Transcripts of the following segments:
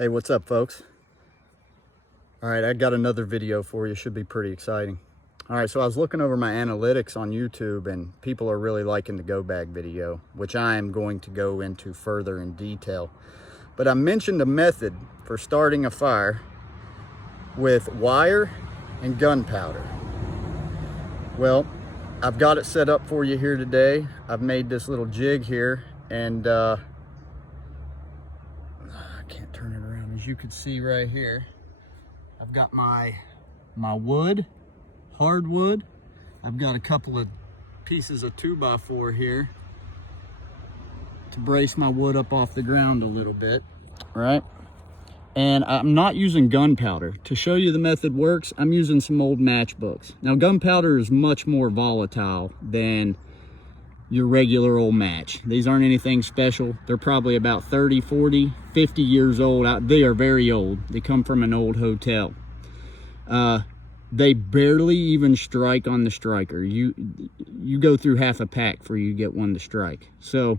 Hey, what's up, folks? All right, I got another video for you. Should be pretty exciting. All right, so I was looking over my analytics on YouTube, and people are really liking the go bag video, which I am going to go into further in detail. But I mentioned a method for starting a fire with wire and gunpowder. Well, I've got it set up for you here today. I've made this little jig here, and I can't turn it around. As you can see right here, I've got my wood, hardwood. I've got a couple of pieces of 2x4 here to brace my wood up off the ground a little bit, right? And I'm not using gunpowder. To show you the method works, I'm using some old matchbooks. Now, gunpowder is much more volatile than your regular old match. These aren't anything special. They're probably about 30, 40, 50 years old. They are very old. They come from an old hotel. They barely even strike on the striker. You go through half a pack before you get one to strike. So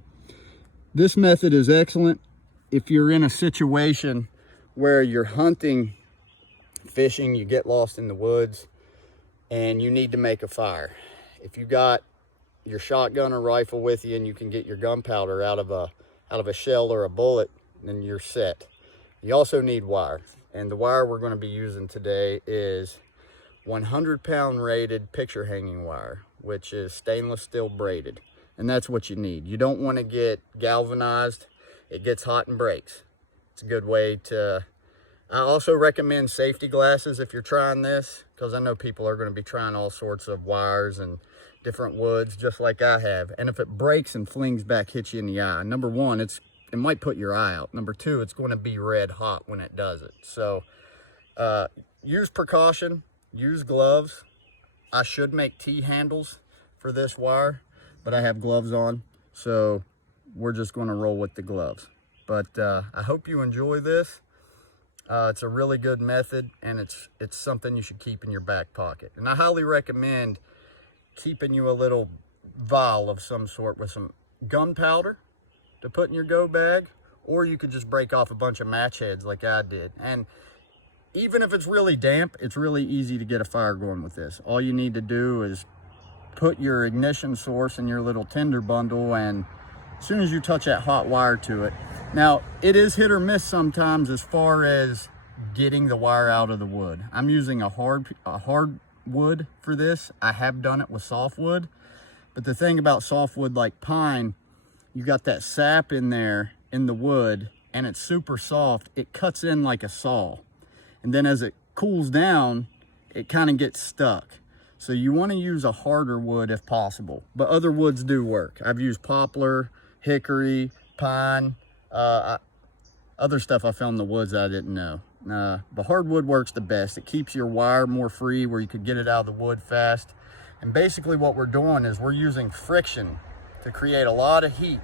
this method is excellent if you're in a situation where you're hunting, fishing, you get lost in the woods, and you need to make a fire. If you got your shotgun or rifle with you and you can get your gunpowder out of a shell or a bullet, then you're set. You also need wire, and the wire we're going to be using today is 100-pound rated picture hanging wire, which is stainless steel braided, and that's what you need. You don't want to get galvanized. It gets hot and breaks. It's a good way to... I also recommend safety glasses if you're trying this, because I know people are going to be trying all sorts of wires and different woods, just like I have. And if it breaks and flings back, hits you in the eye, number one, it might put your eye out. Number two, it's going to be red hot when it does it. So use precaution, use gloves. I should make T-handles for this wire, but I have gloves on, so we're just going to roll with the gloves. But I hope you enjoy this. It's a really good method, and it's something you should keep in your back pocket. And I highly recommend keeping you a little vial of some sort with some gunpowder to put in your go bag, or you could just break off a bunch of match heads like I did. And even if it's really damp, it's really easy to get a fire going with this. All you need to do is put your ignition source in your little tinder bundle, and as soon as you touch that hot wire to it. Now, it is hit or miss sometimes as far as getting the wire out of the wood. I'm using a hard wood for this. I have done it with softwood, but the thing about softwood like pine, you got that sap in there in the wood, and it's super soft. It cuts in like a saw, and then as it cools down, it kind of gets stuck. So you want to use a harder wood if possible, but other woods do work. I've used poplar, hickory, pine, other stuff I found in the woods I didn't know. The hardwood works the best. It keeps your wire more free, where you could get it out of the wood fast. And basically what we're doing is we're using friction to create a lot of heat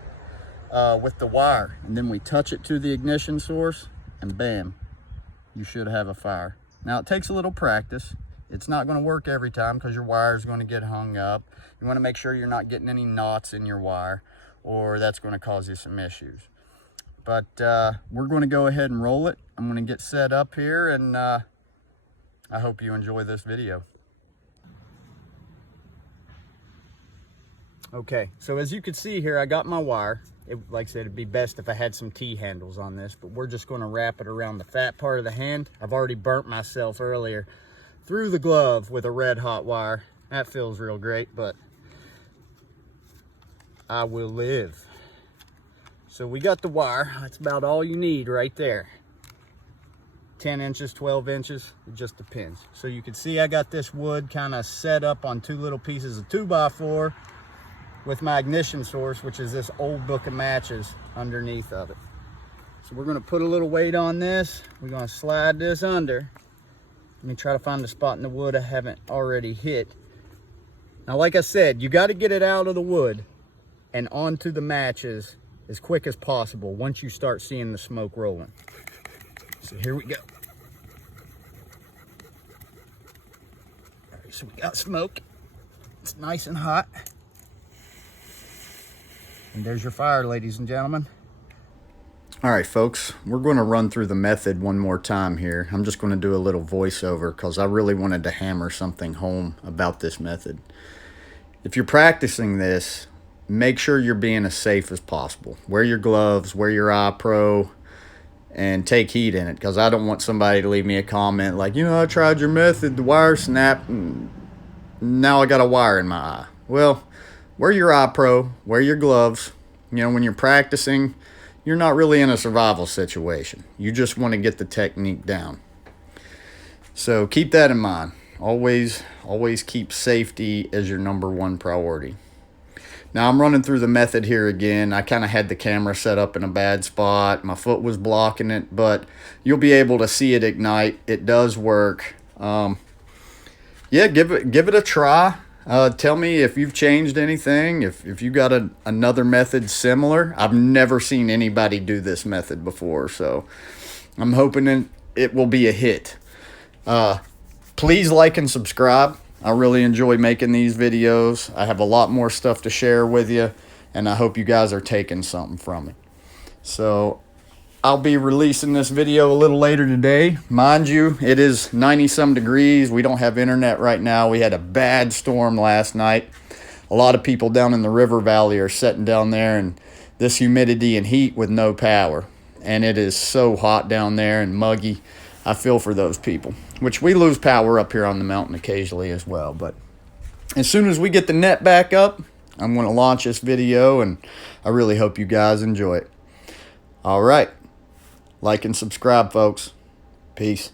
with the wire. And then we touch it to the ignition source, and bam, you should have a fire. Now, it takes a little practice. It's not going to work every time because your wire is going to get hung up. You want to make sure you're not getting any knots in your wire, or that's going to cause you some issues. But we're going to go ahead and roll it. I'm going to get set up here, and I hope you enjoy this video. Okay, so as you can see here, I got my wire. Like I said, it'd be best if I had some T-handles on this, but we're just going to wrap it around the fat part of the hand. I've already burnt myself earlier through the glove with a red hot wire. That feels real great, but I will live. So we got the wire. That's about all you need right there. 10 inches, 12 inches, it just depends. So you can see I got this wood kind of set up on two little pieces of 2x4 with my ignition source, which is this old book of matches underneath of it. So we're gonna put a little weight on this. We're gonna slide this under. Let me try to find the spot in the wood I haven't already hit. Now, like I said, you got to get it out of the wood and onto the matches as quick as possible once you start seeing the smoke rolling. So here we go. All right, so we got smoke. It's nice and hot. And there's your fire, ladies and gentlemen. All right, folks, we're going to run through the method one more time here. I'm just going to do a little voiceover because I really wanted to hammer something home about this method. If you're practicing this, make sure you're being as safe as possible. Wear your gloves, wear your iPro, and take heed in it, because I don't want somebody to leave me a comment like, I tried your method, the wire snapped, and now I got a wire in my eye. Well, wear your iPro, wear your gloves. When you're practicing, you're not really in a survival situation. You just want to get the technique down. So keep that in mind. Always keep safety as your #1 priority. Now I'm running through the method here again. I kind of had the camera set up in a bad spot. My foot was blocking it, but you'll be able to see it ignite. It does work. Yeah, give it a try. Tell me if you've changed anything, if you got another method similar. I've never seen anybody do this method before, so I'm hoping it will be a hit. Please like and subscribe. I really enjoy making these videos. I have a lot more stuff to share with you, and I hope you guys are taking something from it. So I'll be releasing this video a little later today. Mind you, it is 90-some degrees. We don't have internet right now. We had a bad storm last night. A lot of people down in the river valley are sitting down there in this humidity and heat with no power. And it is so hot down there and muggy. I feel for those people, which we lose power up here on the mountain occasionally as well. But as soon as we get the net back up, I'm going to launch this video, and I really hope you guys enjoy it. All right. Like and subscribe, folks. Peace.